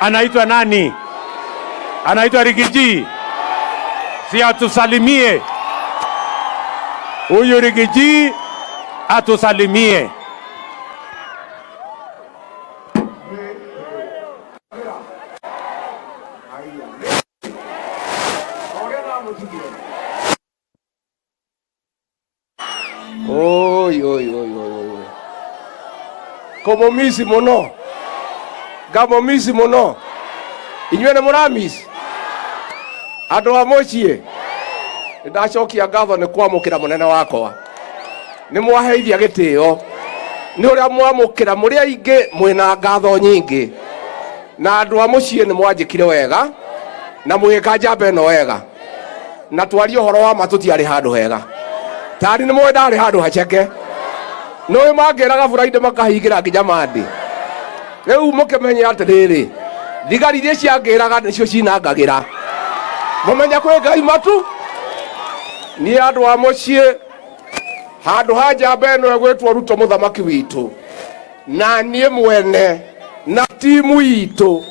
Anaitwa nani? Anaitwa Rigiji. Si atusalimie huyu Rigiji, atusalimie. Komomisi mono. Gamomisi mono. Inyuene muramisi. Ando amochie. Ndachokia ngatho ni kwamukira munene wakwa. Ni mwaheithia gitio. Ni uria mwamukira muri aingi mwina ngatho nyingi. Na andu amuchie ni mwanjikire wega. Na mwika njamba ino wega. Na twari uhoro wa matuti ari handu hega. Tari ni mwenda ari handu hacheke. Noe mageraga burainde makahingira nginya mandi. Riu mukemenya atiriri. Thigari iria ciangiraga nicio cinangagira. Mumenya kwi Ngai matu. Ni andu a mucii handu ha njamba ino egwitwo Ruto muthamaki witu. Na nie mwene na timu itu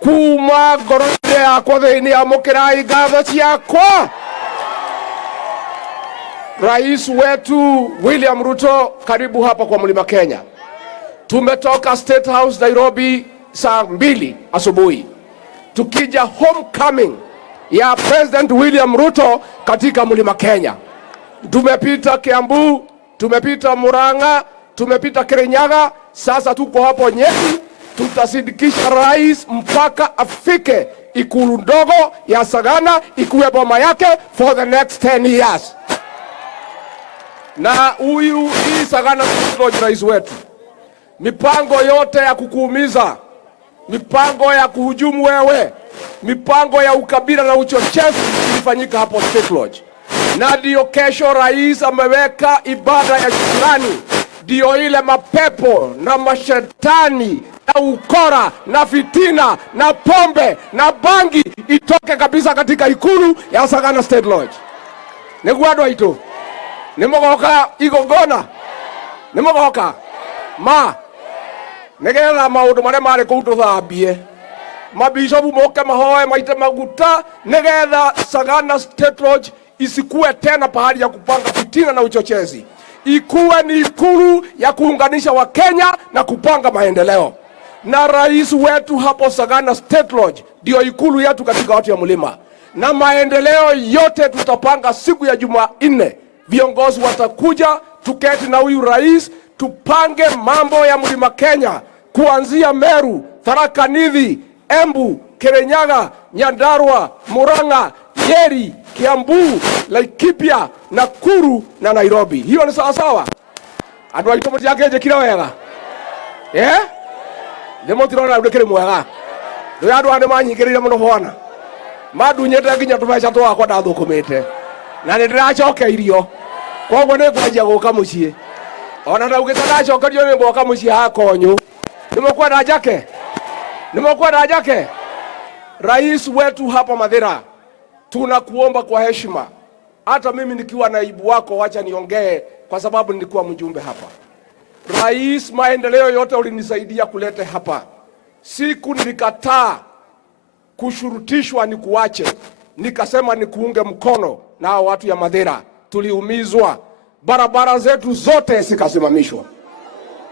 kuma ngoro-ini yakwa thiini amukirai ngatho ciakwa. Rais wetu William Ruto, karibu hapa kwa Mlima Kenya. Tumetoka State House Nairobi saa 2 asubuhi. Tukija homecoming ya President William Ruto katika Mlima Kenya. Tumepita Kiambu, tumepita Murang'a, tumepita Kirinyaga, sasa tuko hapo Nyeri. Tutasindikisha rais mpaka afike ikulu ndogo ya Sagana ikuwe boma yake for the next 10 years. Na huyu hii Sagana Lodge rais wetu, mipango yote ya kukuumiza, mipango ya kuhujumu wewe, mipango ya ukabila na uchochezi ilifanyika hapo State Lodge. Na ndio kesho rais ameweka ibada ya shukrani, ndio ile mapepo na mashetani na ukora na fitina na pombe na bangi itoke kabisa katika ikulu ya Sagana State Lodge. Neguado ito. Nimogoka igongona. Nimogoka. Ma. Negela maundu maria mari kuu tuthambie. Mabishopu moke mahoe maite maguta negetha Sagana State Lodge isikuwe tena pahali ya kupanga fitina na uchochezi. Ikuwe ni ikulu ya kuunganisha wa Kenya na kupanga maendeleo. Na rais wetu hapo Sagana State Lodge ndio ikulu yetu katika watu ya mlima. Na maendeleo yote tutapanga siku ya Jumanne. Viongozi watakuja tuketi na huyu rais tupange mambo ya Mlima Kenya kuanzia Meru, Tharaka Nithi, Embu, Kirinyaga, Nyandarua, Murang'a, Nyeri, Kiambu, Laikipia, Nakuru na Nairobi. Hiyo ni sawa sawa? Andu aitu mutiakeje kira wega? Demo tirona ndekere mwega. Ndo andu ande manyingirire muno hona. Madunyete nginya tubeca twakwa ndathukumite. Na ndiracoka irio. Koguo ni kwanjia guka mucii. Ona ndaugite ndacokerio ni ngoka mucii hakonyu. Nimekwenda njake. Nimekwenda njake. Rais wetu hapa Mathira, tunakuomba kwa heshima. Hata mimi nikiwa naibu wako wacha niongee kwa sababu nilikuwa mjumbe hapa. Rais, maendeleo yote ulinisaidia kulete hapa. Siku nilikataa kushurutishwa ni kuache. Nikasema ni kuunge mkono na watu ya Mathira. Tuliumizwa. Barabara zetu zote zikasimamishwa.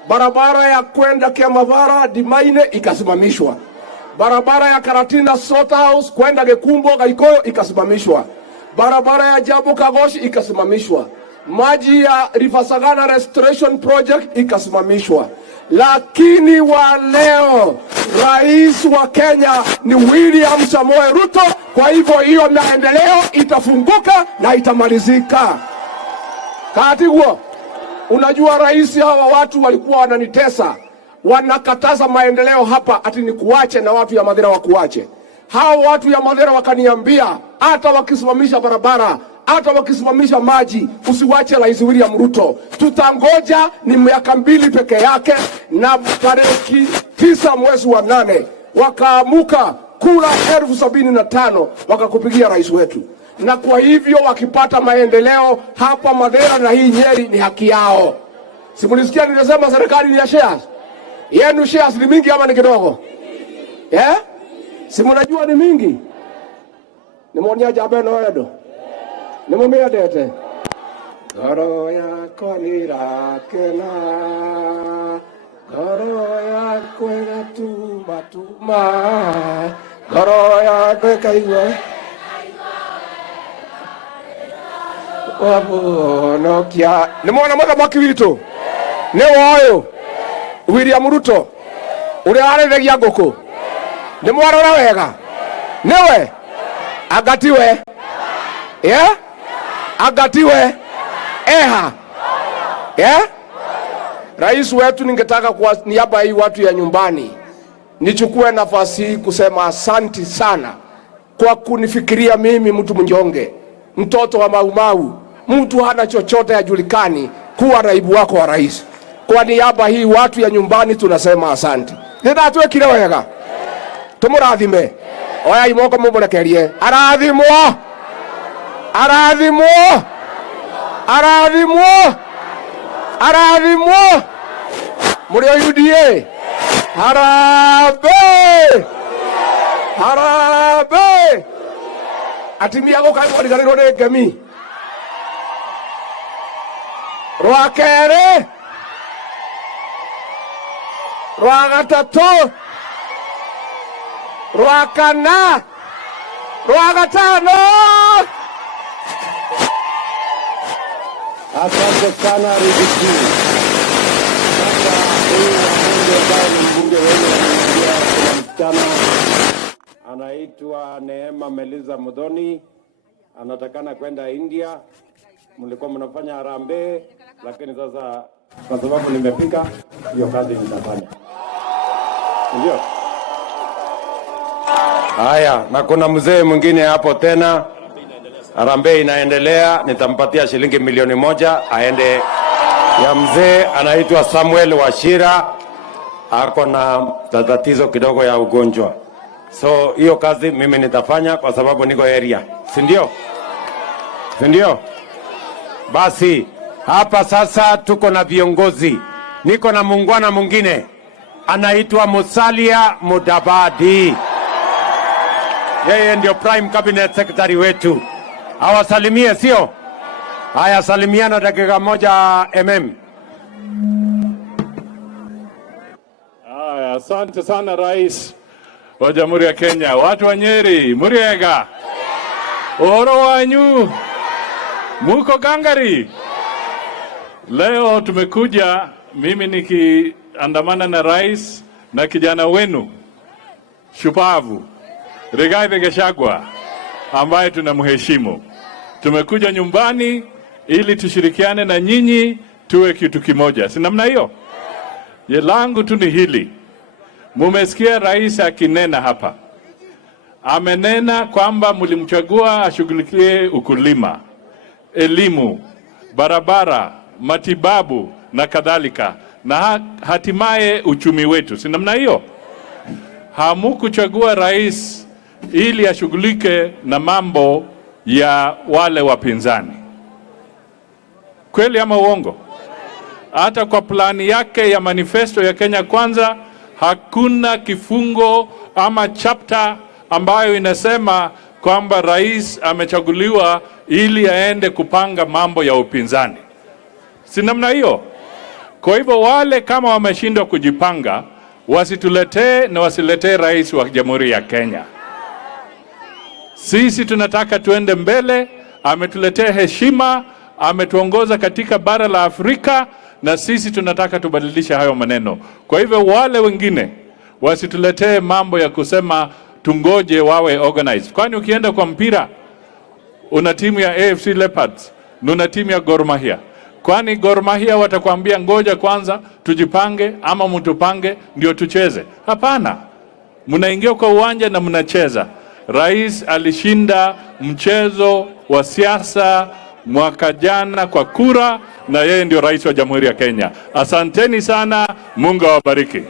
Barabara ya kwenda Kiamavara Dimaine ikasimamishwa. Barabara ya Karatina Slaughterhouse kwenda Gekumbo Gaikoyo ikasimamishwa. Barabara ya Jabu Kagoshi ikasimamishwa. Maji ya River Sagana Restoration Project ikasimamishwa. Lakini wa leo rais wa Kenya ni William Samoei Ruto. Kwa hivyo hiyo maendeleo itafunguka na itamalizika. Katiguo, unajua rais, hawa watu walikuwa wananitesa, wanakataza maendeleo hapa ati ni kuache na watu ya Mathira wakuache. Hawa watu ya Mathira wakaniambia hata wakisimamisha barabara, hata wakisimamisha maji, usiwache rais William Ruto. Tutangoja ni miaka 2 peke yake, na tarehe 9 mwezi wa 8 wakaamuka kura 75,000 wakakupigia rais wetu. Na kwa hivyo wakipata maendeleo hapa Mathira na hii Nyeri ni haki yao. Simulisikia nilisema serikali ni ya shares. Yenu shares ni mingi ama ni kidogo? Si mnajua ni mingi. Nimeonia jabe no edo. Nimemeadete. Ngoro yako ni rakena. Ngoro yako inatuma tuma. Ngoro yako kaiwa. Wabonokia. Nimeona mwaka wito. Ne woyo. William Ruto. Uri arethegia nguku. Nimwarora wega. Niwe. Agatiwe. Agatiwe. Eha. Rais wetu, ningetaka kwa niaba hii watu ya nyumbani nichukue nafasi hii kusema asanti sana kwa kunifikiria mimi, mtu mnyonge, mtoto wa Maumau, mtu hana chochote hajulikani, kuwa naibu wako wa rais. Kwa niaba hii watu ya nyumbani tunasema asanti. Ndatwe kile wega. Tumurathime. Oya imoko mubonekerie. Arathimwo. Arathimwo. Arathimwo. Arathimwo. Muri UDA. Harambe. Harambe. Atimia go kai morigariro ne ngemi. Rwakere. Rwagatatu. Rwakana. Rwagatano. Asante sana Rigiji. Sasa mbunge wenu msichana anaitwa Neema Meliza Mudhoni, anatakana kwenda India. Mlikuwa mnafanya harambee, lakini sasa kwa sababu nimepika hiyo kazi nitafanya. Ndio. Haya, na kuna mzee mwingine hapo tena. Harambee inaendelea, nitampatia shilingi 1,000,000 aende. Ya mzee anaitwa Samuel Washira, ako na tatizo kidogo ya ugonjwa. So hiyo kazi mimi nitafanya kwa sababu niko area. Si ndio? Si ndio? Basi hapa sasa tuko na viongozi. Niko na muungwana mwingine anaitwa Musalia Mudavadi. Yeye ndio Prime Cabinet Secretary wetu. Awasalimie, sio? Haya, salimiana dakika moja Haya, asante sana Rais wa Jamhuri ya Kenya. Watu wa Nyeri, muriega. Oro wanyu. Muko gangari. Leo tumekuja, mimi nikiandamana na Rais na kijana wenu shupavu Rigathi Gachagua ambaye tunamheshimu. Tumekuja nyumbani ili tushirikiane na nyinyi tuwe kitu kimoja. Si namna hiyo? Langu tu ni hili. Mumesikia rais akinena hapa. Amenena kwamba mlimchagua ashughulikie ukulima, elimu, barabara, matibabu na kadhalika, na hatimaye uchumi wetu. Si namna hiyo? Hamukuchagua rais ili ashughulike na mambo ya wale wapinzani. Kweli ama uongo? Hata kwa plani yake ya manifesto ya Kenya Kwanza hakuna kifungo ama chapter ambayo inasema kwamba rais amechaguliwa ili aende kupanga mambo ya upinzani. Si namna hiyo? Kwa hivyo wale kama wameshindwa kujipanga, wasituletee na wasiletee rais wa Jamhuri ya Kenya. Sisi tunataka tuende mbele. Ametuletea heshima, ametuongoza katika bara la Afrika, na sisi tunataka tubadilishe hayo maneno. Kwa hivyo wale wengine wasituletee mambo ya kusema tungoje wawe organized. Kwani ukienda kwa mpira una timu ya AFC Leopards, una timu ya Gor Mahia. Kwani Gor Mahia watakwambia ngoja kwanza tujipange ama mtupange ndio tucheze? Hapana. Mnaingia kwa uwanja na mnacheza. Rais alishinda mchezo wa siasa mwaka jana kwa kura, na yeye ndio rais wa Jamhuri ya Kenya. Asanteni sana, Mungu awabariki.